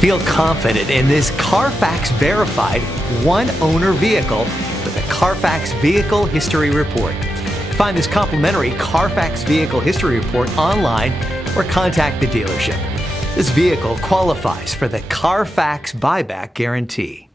Feel confident in this Carfax verified one-owner vehicle with a Carfax Vehicle History Report. Find this complimentary Carfax Vehicle History Report online or contact the dealership. This vehicle qualifies for the Carfax Buyback Guarantee.